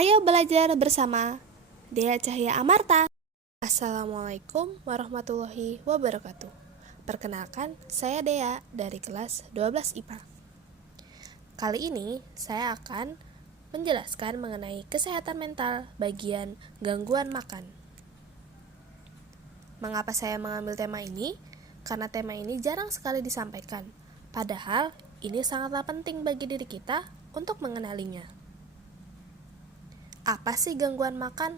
Ayo belajar bersama Dea Cahya Amarta. Assalamualaikum warahmatullahi wabarakatuh. Perkenalkan, saya Dea dari kelas 12 IPA. Kali ini saya akan menjelaskan mengenai kesehatan mental bagian gangguan makan. Mengapa saya mengambil tema ini? Karena tema ini jarang sekali disampaikan. Padahal ini sangatlah penting bagi diri kita untuk mengenalinya. Apa sih gangguan makan?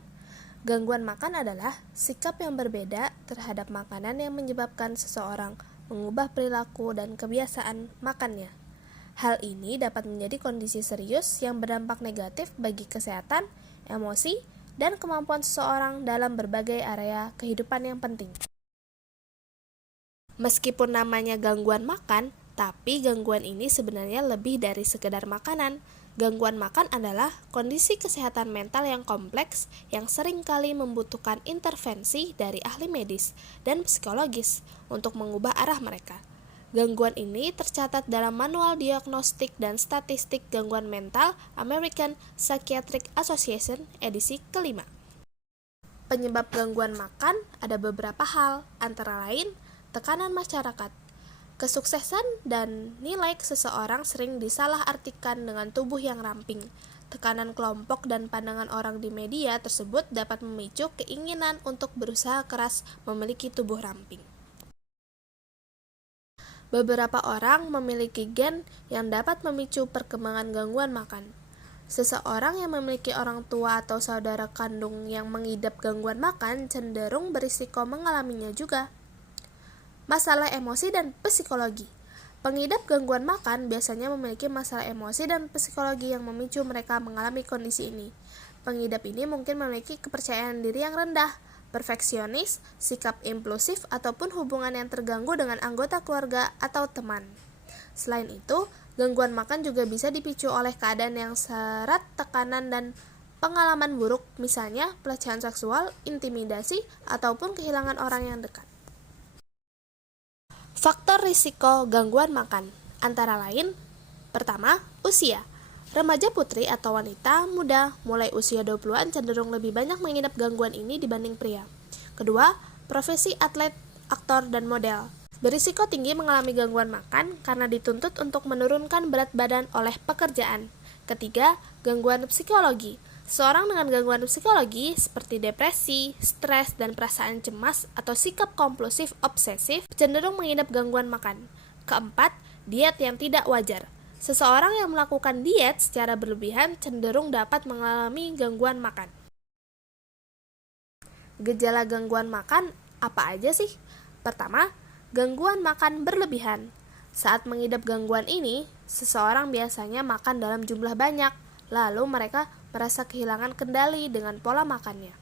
Gangguan makan adalah sikap yang berbeda terhadap makanan yang menyebabkan seseorang mengubah perilaku dan kebiasaan makannya. Hal ini dapat menjadi kondisi serius yang berdampak negatif bagi kesehatan, emosi, dan kemampuan seseorang dalam berbagai area kehidupan yang penting. Meskipun namanya gangguan makan, tapi gangguan ini sebenarnya lebih dari sekedar makanan. Gangguan makan adalah kondisi kesehatan mental yang kompleks yang seringkali membutuhkan intervensi dari ahli medis dan psikologis untuk mengubah arah mereka. Gangguan ini tercatat dalam Manual Diagnostik dan Statistik Gangguan Mental American Psychiatric Association edisi kelima. Penyebab gangguan makan ada beberapa hal, antara lain tekanan masyarakat. Kesuksesan dan nilai seseorang sering disalahartikan dengan tubuh yang ramping. Tekanan kelompok dan pandangan orang di media tersebut dapat memicu keinginan untuk berusaha keras memiliki tubuh ramping. Beberapa orang memiliki gen yang dapat memicu perkembangan gangguan makan. Seseorang yang memiliki orang tua atau saudara kandung yang mengidap gangguan makan cenderung berisiko mengalaminya juga. Masalah emosi dan psikologi. Pengidap gangguan makan biasanya memiliki masalah emosi dan psikologi yang memicu mereka mengalami kondisi ini. Pengidap ini mungkin memiliki kepercayaan diri yang rendah, perfeksionis, sikap impulsif, ataupun hubungan yang terganggu dengan anggota keluarga atau teman. Selain itu, gangguan makan juga bisa dipicu oleh keadaan yang syarat tekanan dan pengalaman buruk, misalnya pelecehan seksual, intimidasi, ataupun kehilangan orang yang dekat. Faktor risiko gangguan makan antara lain: pertama, usia. Remaja putri atau wanita muda mulai usia 20-an cenderung lebih banyak mengidap gangguan ini dibanding pria. Kedua, profesi atlet, aktor, dan model berisiko tinggi mengalami gangguan makan karena dituntut untuk menurunkan berat badan oleh pekerjaan. Ketiga, gangguan psikologi. Seorang dengan gangguan psikologi seperti depresi, stres, dan perasaan cemas atau sikap kompulsif obsesif cenderung mengidap gangguan makan. Keempat, diet yang tidak wajar. Seseorang yang melakukan diet secara berlebihan cenderung dapat mengalami gangguan makan. Gejala gangguan makan apa aja sih? Pertama, gangguan makan berlebihan. Saat mengidap gangguan ini, seseorang biasanya makan dalam jumlah banyak, lalu mereka merasa kehilangan kendali dengan pola makannya.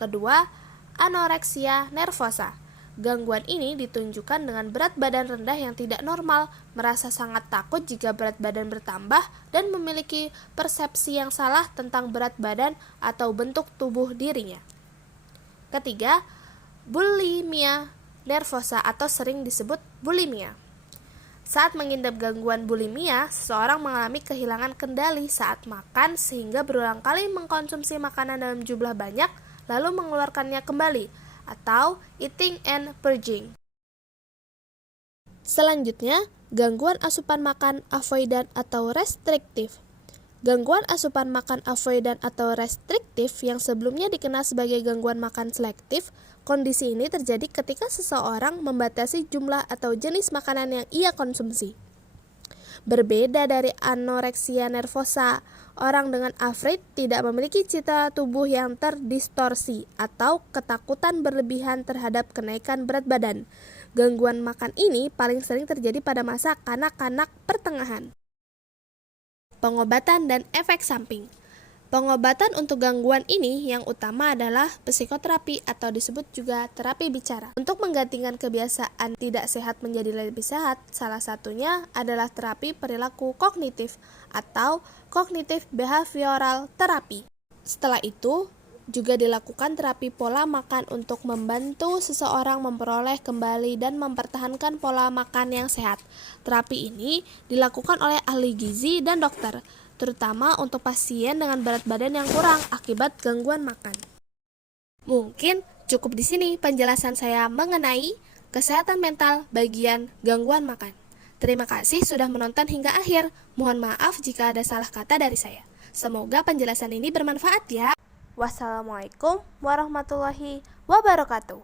Kedua, anoreksia nervosa. Gangguan ini ditunjukkan dengan berat badan rendah yang tidak normal, merasa sangat takut jika berat badan bertambah, dan memiliki persepsi yang salah tentang berat badan atau bentuk tubuh dirinya. Ketiga, bulimia nervosa atau sering disebut bulimia. Saat mengidap gangguan bulimia, seseorang mengalami kehilangan kendali saat makan sehingga berulang kali mengkonsumsi makanan dalam jumlah banyak lalu mengeluarkannya kembali, atau eating and purging. Selanjutnya, gangguan asupan makan avoidan atau restriktif. Gangguan asupan makan avoidan atau restriktif yang sebelumnya dikenal sebagai gangguan makan selektif. Kondisi ini terjadi ketika seseorang membatasi jumlah atau jenis makanan yang ia konsumsi. Berbeda dari anoreksia nervosa, orang dengan AFRID tidak memiliki citra tubuh yang terdistorsi atau ketakutan berlebihan terhadap kenaikan berat badan. Gangguan makan ini paling sering terjadi pada masa kanak-kanak pertengahan. Pengobatan dan efek samping. Pengobatan untuk gangguan ini yang utama adalah psikoterapi atau disebut juga terapi bicara. Untuk menggantikan kebiasaan tidak sehat menjadi lebih sehat, salah satunya adalah terapi perilaku kognitif atau cognitive behavioral therapy. Setelah itu, juga dilakukan terapi pola makan untuk membantu seseorang memperoleh kembali dan mempertahankan pola makan yang sehat. Terapi ini dilakukan oleh ahli gizi dan dokter. terutama untuk pasien dengan berat badan yang kurang akibat gangguan makan. Mungkin cukup di sini penjelasan saya mengenai kesehatan mental bagian gangguan makan. Terima kasih sudah menonton hingga akhir. Mohon maaf jika ada salah kata dari saya. Semoga penjelasan ini bermanfaat ya. Wassalamualaikum warahmatullahi wabarakatuh.